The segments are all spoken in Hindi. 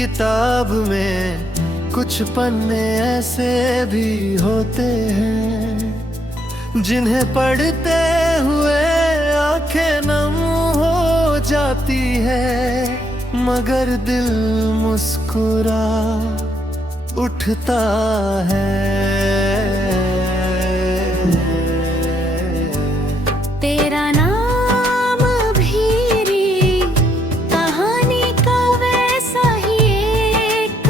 किताब में कुछ पन्ने ऐसे भी होते हैं जिन्हें पढ़ते हुए आंखें नम हो जाती है, मगर दिल मुस्कुरा उठता है। तेरा नाम भी कहानी का वैसा ही एक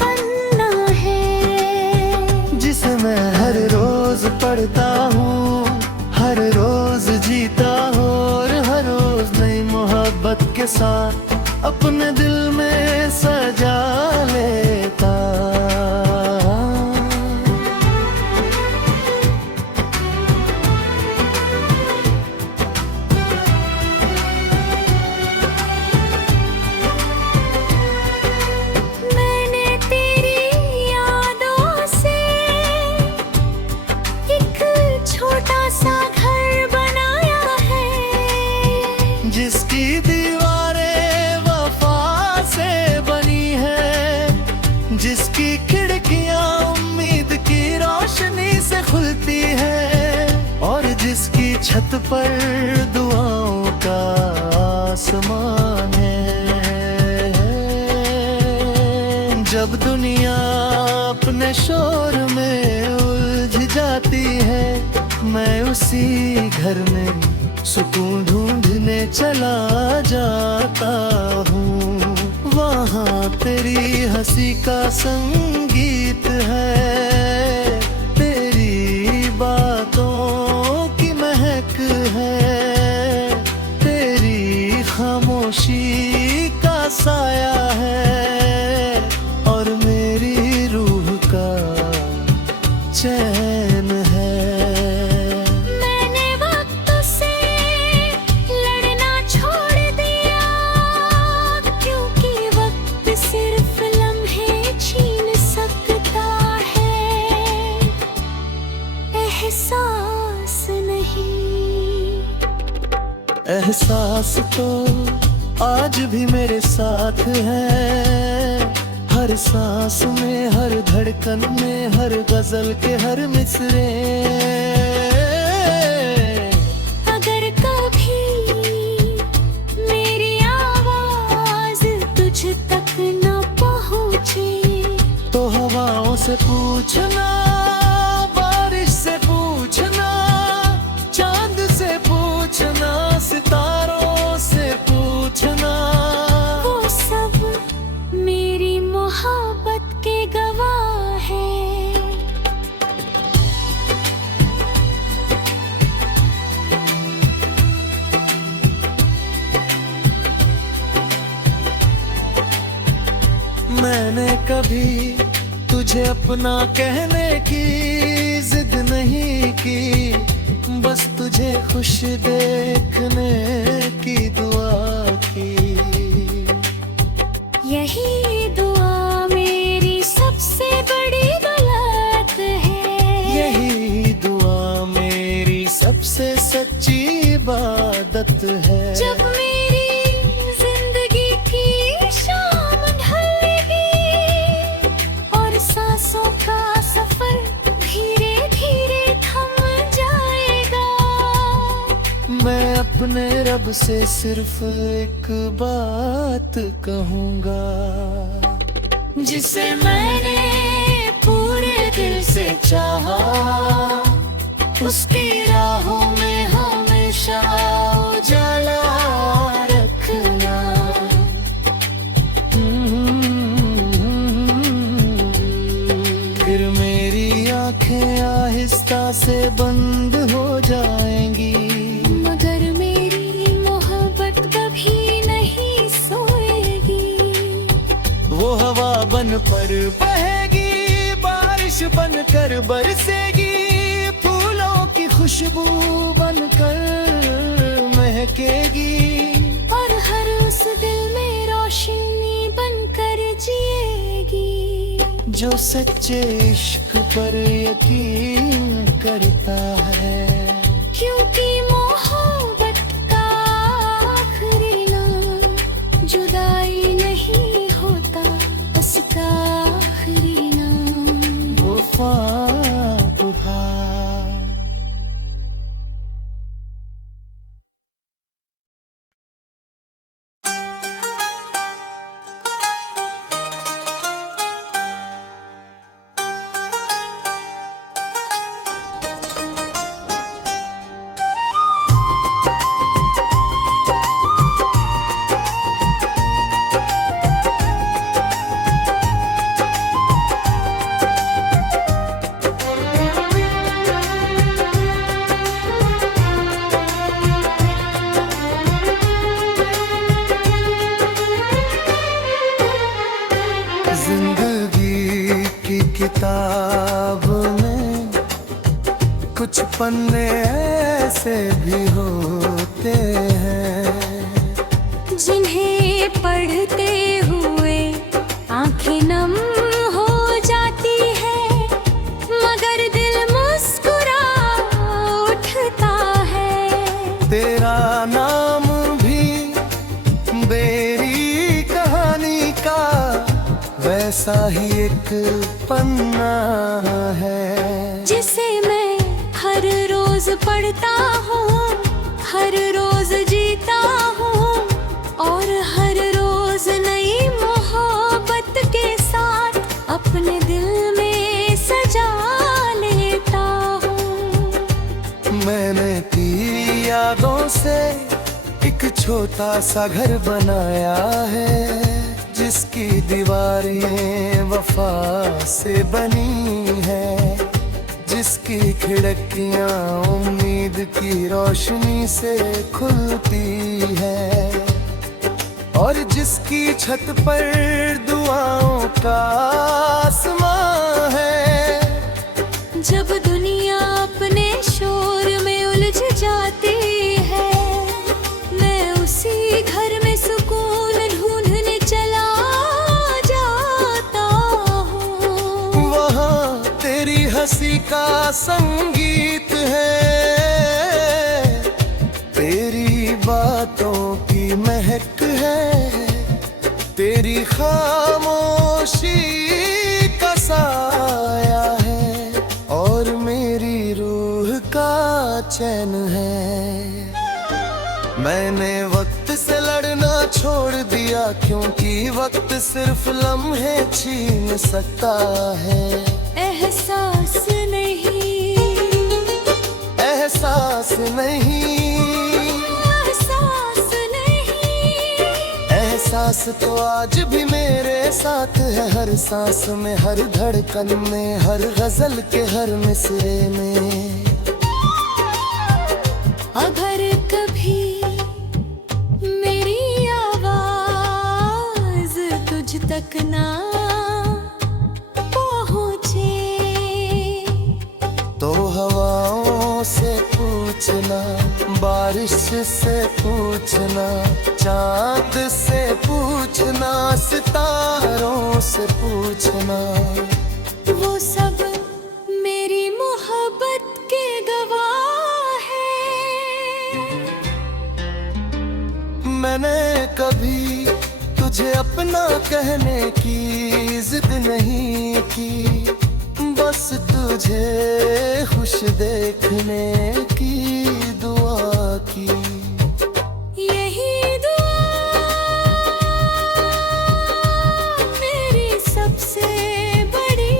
पन्ना है, जिसे मैं हर रोज पढ़ता हूँ, हर रोज जीता हूँ और हर रोज नई मोहब्बत के साथ अपने दिल में सजा लेता। मैंने तेरी यादों से एक छोटा सा घर बनाया है, जिसकी दीवारें वफा से बनी है, जिसकी खिड़कियां उम्मीद की रोशनी से खुलती है और जिसकी छत पर दुआओं का आसमान है। जब दुनिया अपने शोर में उलझ जाती है, मैं उसी घर में सुकून ढूंढने चला जाता हूँ। वहाँ तेरी हंसी का संगीत है, तेरी बातों की महक है, तेरी खामोशी का साया है और मेरी रूह का चैन है। मैंने वक्त से लड़ना छोड़ दिया, क्योंकि वक्त सिर्फ लम्हे छीन सकता है, एहसास नहीं। एहसास तो आज भी मेरे साथ है, हर सांस में, हर धड़कन में, हर गजल के हर मिसरे। अगर कभी मेरी आवाज तुझ तक न पहुंचे, तो हवाओं से पूछना, बारिश से पूछना, चांद से पूछना, सितारों से पूछना। वो सब मेरी मोहब्बत के गवाह है। मैंने कभी तुझे अपना कहने की जिद नहीं की, बस तुझे खुश देखने की दुआ की। यही दुआ मेरी सबसे बड़ी दौलत है, यही दुआ मेरी सबसे सच्ची इबादत है। जब मेरी जिंदगी की शाम ढलेगी और सांसों का सफर धीरे धीरे थम जाएगा, मैं अपने रब से सिर्फ एक बात कहूँगा, जिसे मैंने पूरे दिल से चाहा, उसकी राहों में हमेशा उजाला रखना। फिर मेरी आंखें आहिस्ता से बंद हो जाएंगी, मगर मेरी मोहब्बत कभी नहीं सोएगी। वो हवा बन पर बहेगी, बारिश बनकर बरसेगी, फूलों की खुशबू बनकर महकेगी और हर उस दिल में रोशनी बनकर जिएगी, जो सच्चे इश्क पर यकीन करता है। क्योंकि मोहब्बत का आखिरी नाम जुदाई नहीं होता। पन्ने ऐसे भी होते हैं जिन्हें पढ़ते हुए आंखें नम हो जाती है, मगर दिल मुस्कुरा उठता है। तेरा नाम भी मेरी कहानी का वैसा ही एक पन्ना है, जिसे मैं हर रोज पढ़ता हूँ, हर रोज जीता हूँ, और हर रोज नई मोहब्बत के साथ अपने दिल में सजा लेता हूँ। मैंने तेरी यादों से एक छोटा सा घर बनाया है, जिसकी दीवारें वफा से बनी है, जिसकी खिड़कियां उम्मीद की रोशनी से खुलती है, और जिसकी छत पर दुआओं का आसमां है। जब दुनिया अपने शोर में उलझ जाती है, मैं उसी घर में सुकून ढूंढने चला जाता हूँ। वहाँ तेरी हंसी का संगीत है, तेरी बातों की महक है, तेरी खामोशी का साया है, और मेरी रूह का चैन है। मैंने वक्त से लड़ना छोड़ दिया, क्योंकि वक्त सिर्फ लम्हे छीन सकता है। एहसास नहीं, एहसास नहीं, एहसास नहीं, एहसास तो आज भी मेरे साथ है, हर सांस में, हर धड़कन में, हर गजल के हर मिसरे में। अगर कभी मेरी आवाज तुझ तक ना पहुँचे, तो हवाओं से पूछना, बारिश से पूछना, चांद से पूछना, सितारों से पूछना, वो सब मेरी मोहब्बत के गवाह है। मैंने कभी तुझे अपना कहने की जिद नहीं की, बस तुझे खुश देखने की दुआ की। यही दुआ मेरी सबसे बड़ी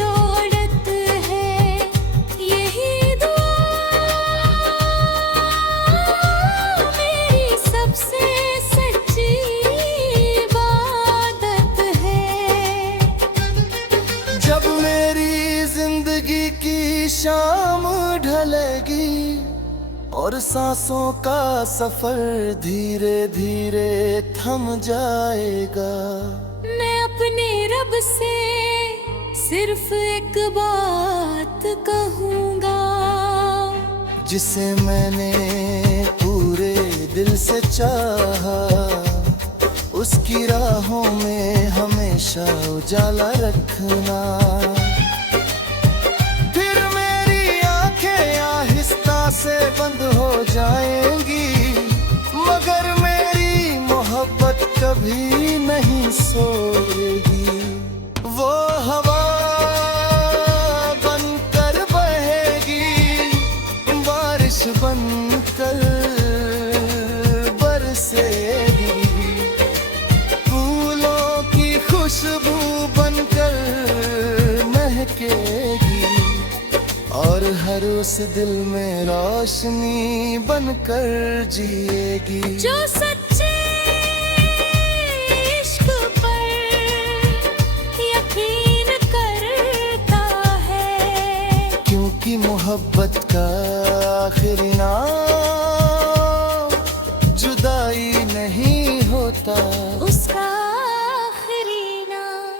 दौलत है, यही दुआ मेरी सबसे सच्ची इबादत है। जब मेरी जिंदगी की शाम ढलेगी और सांसों का सफर धीरे धीरे थम जाएगा, मैं अपने रब से सिर्फ एक बात कहूँगा, जिसे मैंने पूरे दिल से चाहा, उसकी राहों में हमेशा उजाला रखना। फिर मेरी आंखें आहिस्ता से बंद हो जाएंगी, मगर मेरी मोहब्बत कभी नहीं सोएगी। वो हवा बनकर बहेगी, बारिश बनकर बरसेगी, फूलों की खुशबू बनकर महकेगी, और हर उस दिल में रोशनी बनकर जिएगी। जो सच्चे इश्क पर यकीन करता है, क्योंकि मोहब्बत का आखिरी नाम जुदाई नहीं होता, उसका आखिरी नाम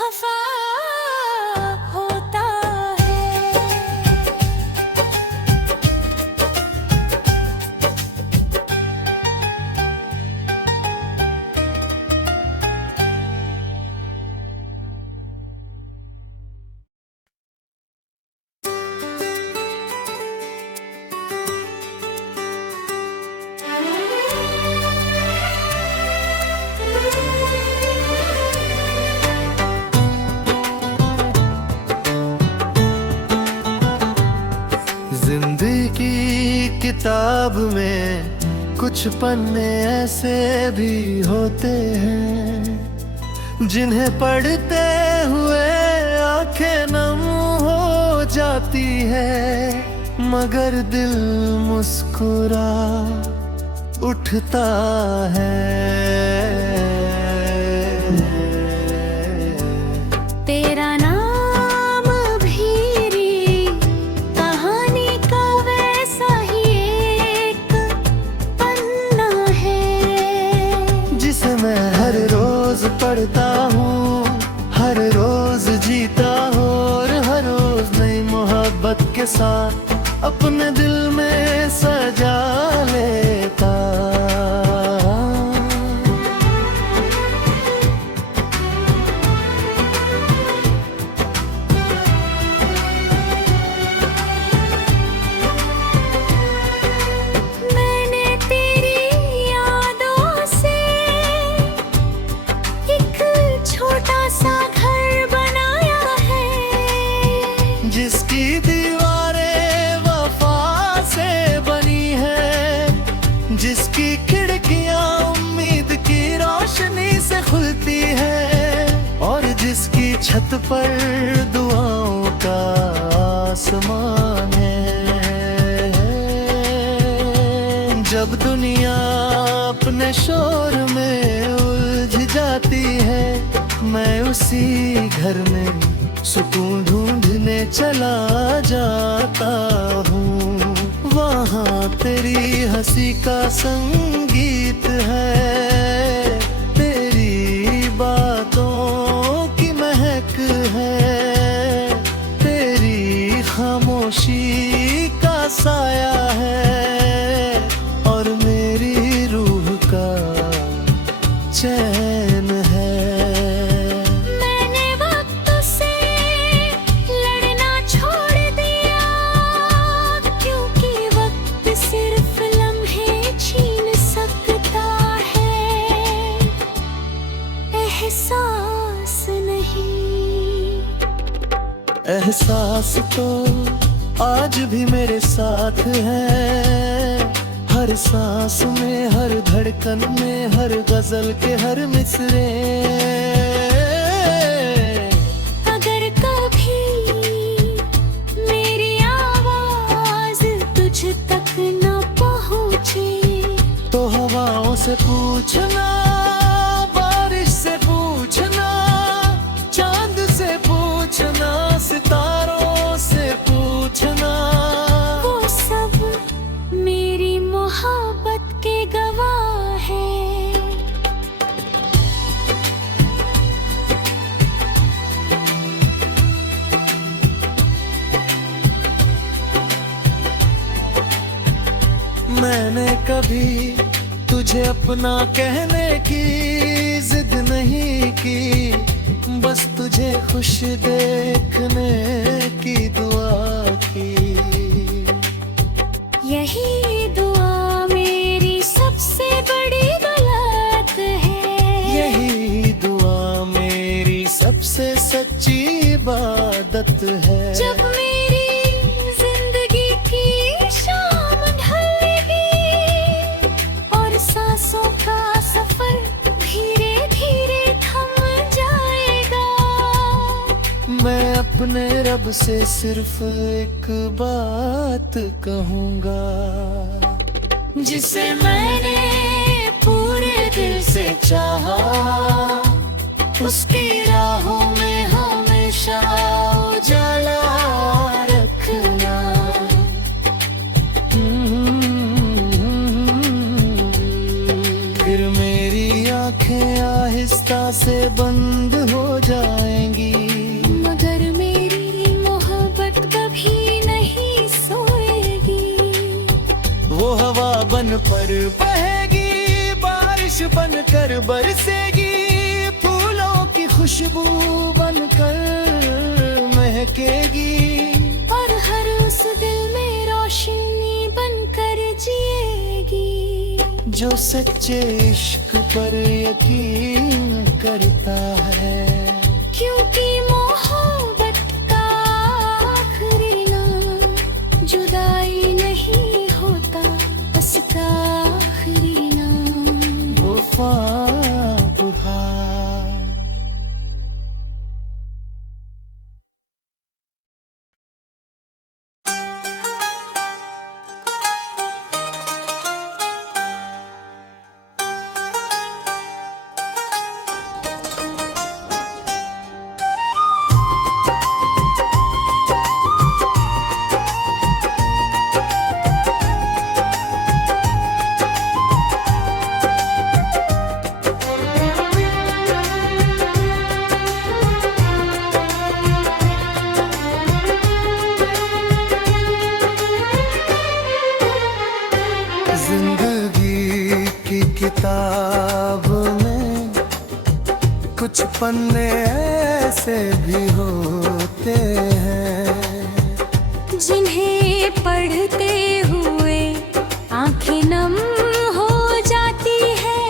वफा होता है। किताब में कुछ पन्ने ऐसे भी होते हैं जिन्हें पढ़ते हुए आंखें नम हो जाती है, मगर दिल मुस्कुरा उठता है। तेरा नाम भी कहानी का वैसा ही एक पन्ना है, जिसे मैं हर रोज पढ़ता हूँ, हर रोज जीता हूँ और हर रोज नई मोहब्बत के साथ अपने दिल में सजा लेता। मैंने तेरी यादों से एक छोटा सा घर बनाया है, जिसकी दीवारें वफा से बनी है, जिसकी खिड़कियां उम्मीद की रोशनी से खुलती है और जिसकी छत पर दुआओं का आसमान है। जब दुनिया अपने शोर में उलझ जाती है, मैं उसी घर में सुकून ढूंढने चला जाता हूँ। वहाँ तेरी हंसी का संगीत है, तेरी बातों की महक है, तेरी खामोशी का साया है और मेरी रूह का चैन है। मैंने वक्त से लड़ना छोड़ दिया, क्योंकि वक्त सिर्फ लम्हे छीन सकता है, एहसास नहीं। एहसास तो आज भी मेरे साथ है, हर सांस में, हर धड़कन में, हर गजल के हर मिसरे। अगर कभी मेरी आवाज तुझ तक न पहुँचे, तो हवाओं से पूछना, बारिश से पूछना, चांद से पूछना, सितारों से पूछना। वो सब मेरी मोहब्बत के गवाह है। मैंने कभी तुझे अपना कहने की जिद नहीं की, बस तुझे खुश देखने की दुआ की। यही दुआ मेरी सबसे बड़ी दौलत है, यही दुआ मेरी सबसे सच्ची इबादत है। जब मेरी जिंदगी की शाम ढलेगी और सांसों का सफर धीरे धीरे थम जाएगा, मैं अपने रब से सिर्फ एक बात कहूँगा, जिसे मैंने पूरे दिल से चाहा, उसकी राहों में हमेशा उजाला रखना। फिर मेरी आंखें आहिस्ता से बंद हो जाएंगी, मगर मेरी मोहब्बत कभी नहीं सोएगी। वो हवा बन पर बहेगी, बारिश बनकर बरसेगी, फूलों की खुशबू बनकर महकेगी और हर उस दिल में रोशनी बनकर जिएगी, जो सच्चे इश्क पर यकीन करता है। क्योंकि मोहब्बत का आखिरी नाम जुदाई नहीं होता। किताब में कुछ पन्ने ऐसे भी होते हैं जिन्हें पढ़ते हुए आंखें नम हो जाती है,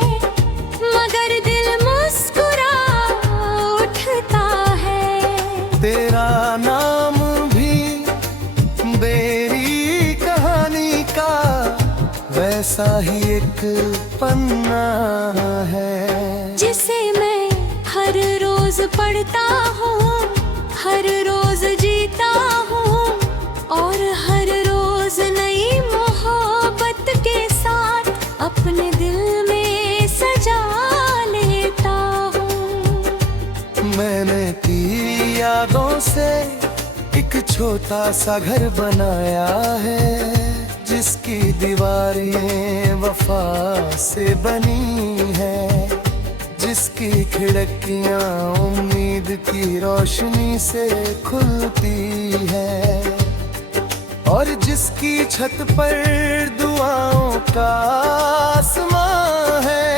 मगर दिल मुस्कुरा उठता है। तेरा नाम भी मेरी कहानी का वैसा ही एक पन्ना है, जिसे मैं हर रोज पढ़ता हूँ, हर रोज जीता हूँ और हर रोज नई मोहब्बत के साथ अपने दिल में सजा लेता हूँ। मैंने तेरी यादों से एक छोटा सा घर बनाया है, जिसकी दीवारें वफा से बनी है, जिसकी खिड़कियां उम्मीद की रोशनी से खुलती है, और जिसकी छत पर दुआओं का आसमां है।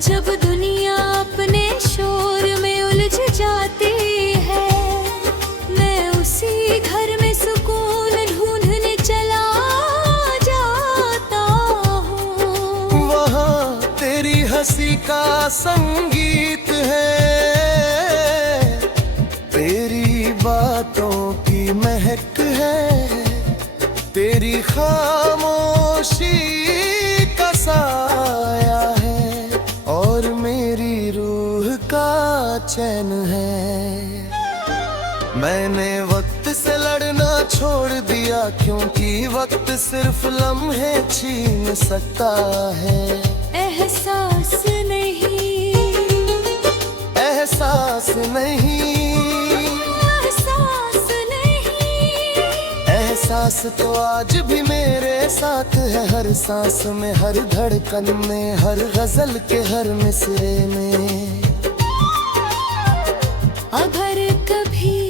जब दुनिया अपने शोर में उलझ जाती है, मैं उसी घर में सुकून ढूंढने चला जाता हूँ। वहाँ तेरी हंसी का संगीत है, तेरी बातों की महक है, तेरी खामोशी का साया है, और मेरी रूह का चैन है। मैंने वक्त से लड़ना छोड़ दिया, क्योंकि वक्त सिर्फ लम्हे छीन सकता है। एहसास नहीं, एहसास नहीं, एहसास नहीं, एहसास तो आज भी मेरे साथ है, हर सांस में, हर धड़कन में, हर गजल के हर मिसरे में। अगर कभी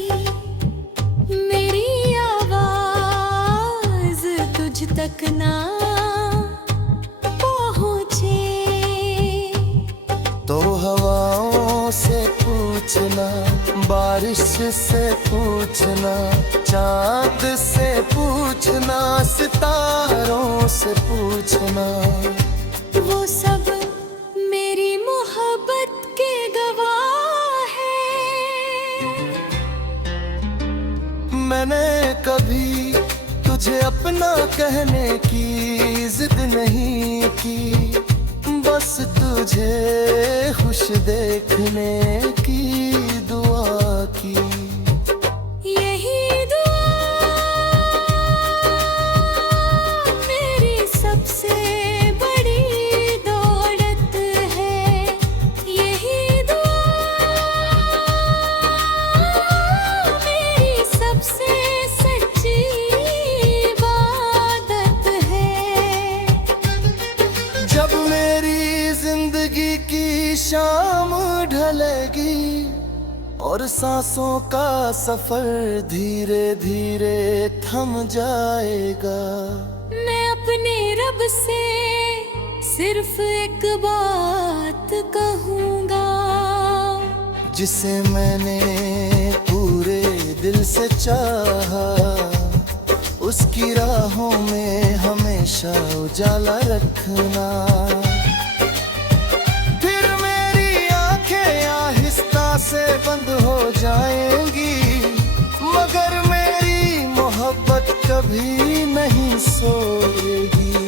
मेरी आवाज तुझ तक ना पहुँचे, तो हवाओं से पूछना, बारिश से पूछना, चांद से पूछना, सितारों से पूछना। वो सब मेरी मोहब्बत के गवाह है। मैंने कभी तुझे अपना कहने की जिद नहीं की, बस तुझे खुश देखने की दुआ की। यही दुआ मेरी सबसे बड़ी दौलत है, यही दुआ मेरी सबसे सच्ची इबादत है। जब मेरी जिंदगी की शाम ढलेगी और सांसों का सफर धीरे धीरे थम जाएगा, मैं अपने रब से सिर्फ एक बात कहूँगा, जिसे मैंने पूरे दिल से चाहा, उसकी राहों में हमेशा उजाला रखना। फिर मेरी आंखें आहिस्ता से बंद हो जाएंगी, मगर मेरी मोहब्बत कभी नहीं सोएगी।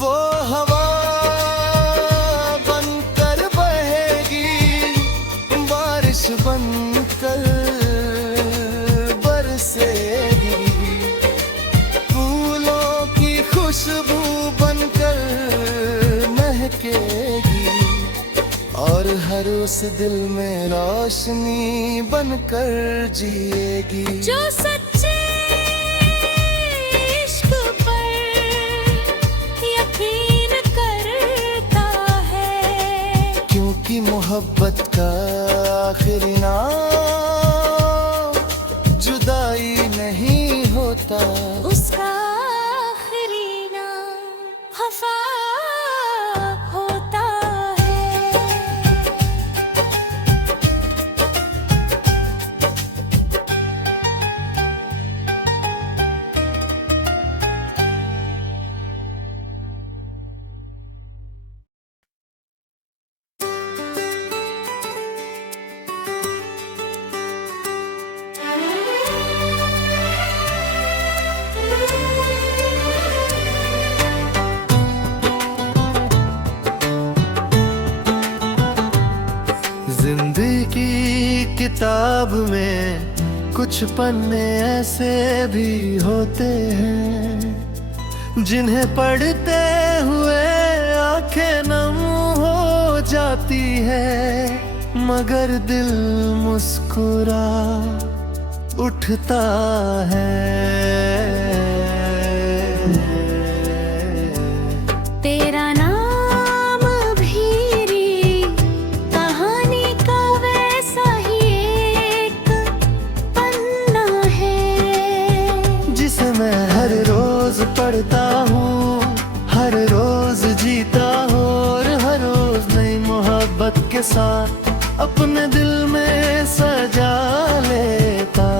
वो हवा बनकर बहेगी, बारिश बनकर बरसेगी, फूलों की खुशबू बनकर महकेगी, और हर उस दिल में रोशनी बनकर जिएगी। जो सच्चे इश्क पर यकीन करता है, क्योंकि मोहब्बत का आखिरी नाम जुदाई नहीं होता, उसका आखिरी नाम वफा किताब में कुछ पन्ने ऐसे भी होते हैं जिन्हें पढ़ते हुए आंखें नम हो जाती है, मगर दिल मुस्कुरा उठता है। तेरा नाम भी कहानी का वैसा ही एक पन्ना है जिसे मैं हर रोज पढ़ता हूँ, हर रोज जीता हूँ और हर रोज नई मोहब्बत के साथ अपने दिल में सजा लेता।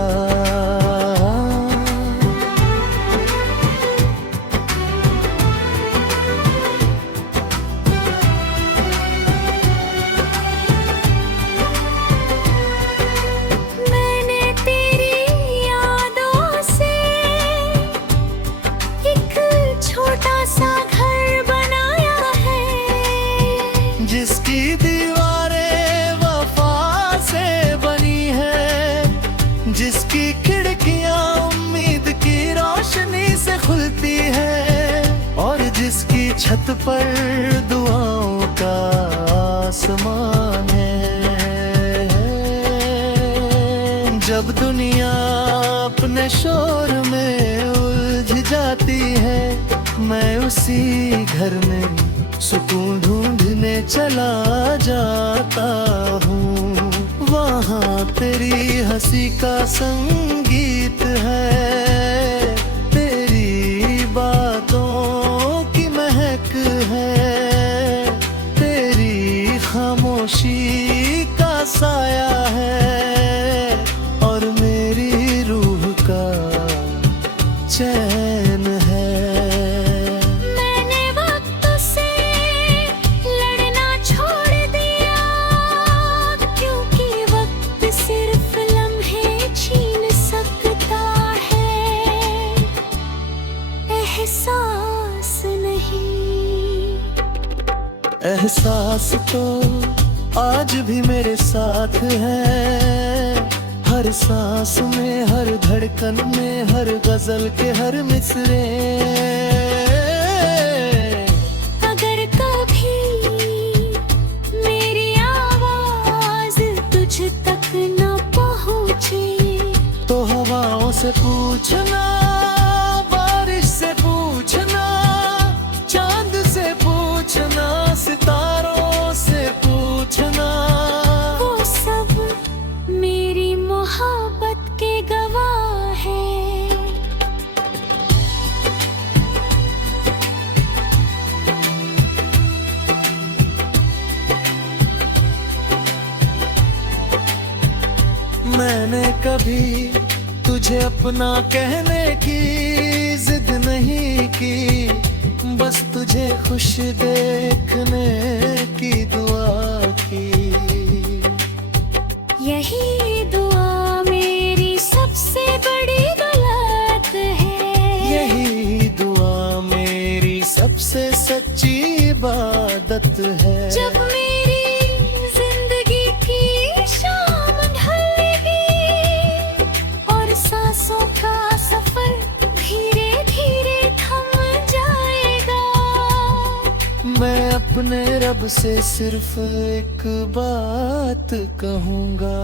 मैंने तेरी यादों से एक छोटा सा घर बनाया है, जिसकी दीवारें वफा से बनी है, जिसकी खिड़कियां उम्मीद की रोशनी से खुलती है और जिसकी छत पर दुआओं का आसमान है। जब दुनिया अपने शोर में उलझ जाती है, मैं उसी घर में सुकून ढूंढने चला जाता हूँ। वहाँ तेरी हंसी का संगीत है, तेरी बातों की महक है, तेरी खामोशी का साया है और मेरी रूह का चैन है। मैंने वक्त से लड़ना छोड़ दिया, क्योंकि वक्त सिर्फ लम्हे छीन सकता है, एहसास नहीं। एहसास तो आज भी मेरे साथ है, हर सांस में, हर धड़कन में, हर गजल के हर मिसरे। अगर कभी मेरी आवाज तुझ तक न पहुँचे, तो हवाओं से पूछना, बारिश से पूछना, चांद से पूछना, सितारों से पूछना। वो सब मेरी मोहब्बत के गवाह है। मैंने कभी तुझे अपना कहने की जिद नहीं की, बस तुझे खुश देखने की दुआ की। यही दुआ मेरी सबसे बड़ी दौलत है, यही दुआ मेरी सबसे सच्ची इबादत है। जब मेरी जिंदगी की शाम ढलेगी और सांसों का सफर धीरे धीरे थम जाएगा, मैं अपने रब से सिर्फ एक बात कहूँगा,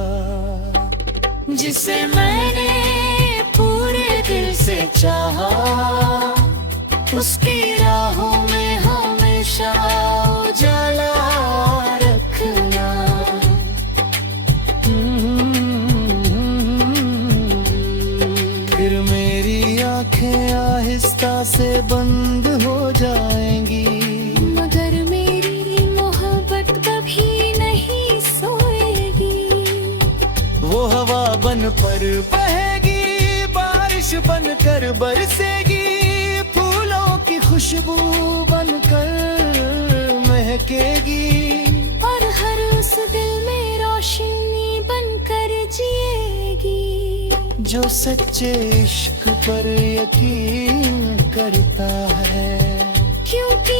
जिसे मैंने पूरे दिल से चाहा, उसकी राहों में हमेशा उजाला रखना। फिर मेरी आंखें आहिस्ता से बंद हो जाएंगी, मगर मेरी मोहब्बत कभी नहीं सोएगी। वो हवा बन पर बहेगी, बारिश बनकर बरसेगी, फूलों की खुशबू बनकर महकेगी और हर उस दिल में रोशनी बनकर जिएगी, जो सच्चे इश्क पर यकीन करता है। क्योंकि